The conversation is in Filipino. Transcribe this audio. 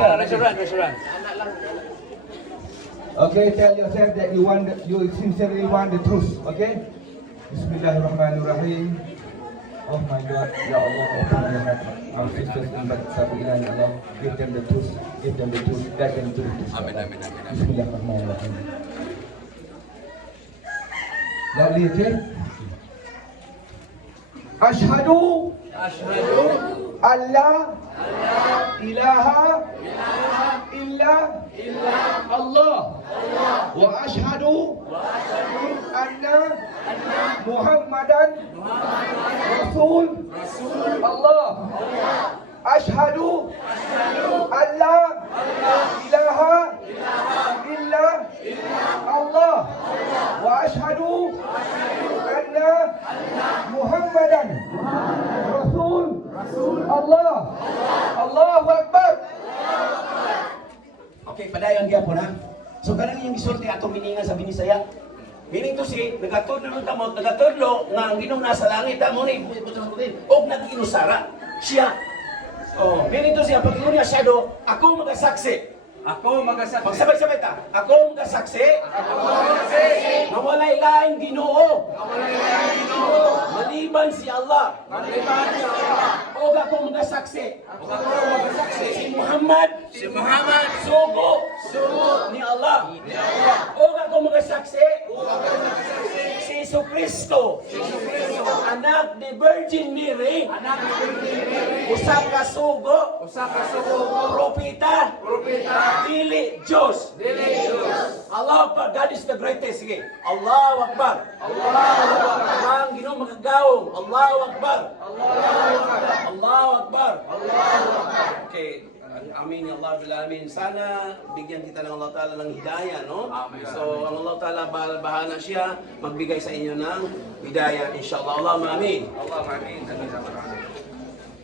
Restaurant. Okay, tell yourself that you sincerely want the truth. Okay? Bismillahirrahmanirrahim. Oh my God, Ya Allah, open your heart. Our sisters in Sabilan, Ya Allah, give them the truth, guide them to the truth. Amin. Bismillahirrahmanirrahim. Lali, okay? Ashhadu Allah ilaha illa Allah wa ashhadu anna Muhammadan Rasul Allah. Ashhadu Allah ilaha illa Allah wa ashhadu anna Muhammadan Rasul Allah. Allahu Akbar. Okay, padayon gyapon ha. So kanang iyang gisulti atong miningan sa Binisaya. Meaning to say, nagatudlo nga ang Ginoo nasa langit amo ni og nag-inusara siya. Oh, meaning to say, pag ingon niya shadow, ako magasaksi. Pagsabay-sabay ta. Ako magasaksi. Na walay laing Ginoo. Maliban si Allah. Og ako magasaksi. Si Muhammad. Sugo ni Allah. Og ako magasaksi. Si Jesucristo. Anak ni Virgin Mary. Usa ka sugo. Propeta. Dili Diyos. Allah Akbar. God is the greatest. Sige. Allahu Akbar. Ang Ginoo makagaong. Allahu Akbar. Allahu Akbar. Okay. Amin ya Allah bil alamin. Sana bigyan kita ng Allah Ta'ala ng hidayah, no? So, ang Allah Ta'ala bahala siya magbigay sa inyo ng hidayah, inshallah. Allahumma amin. Allahumma amin.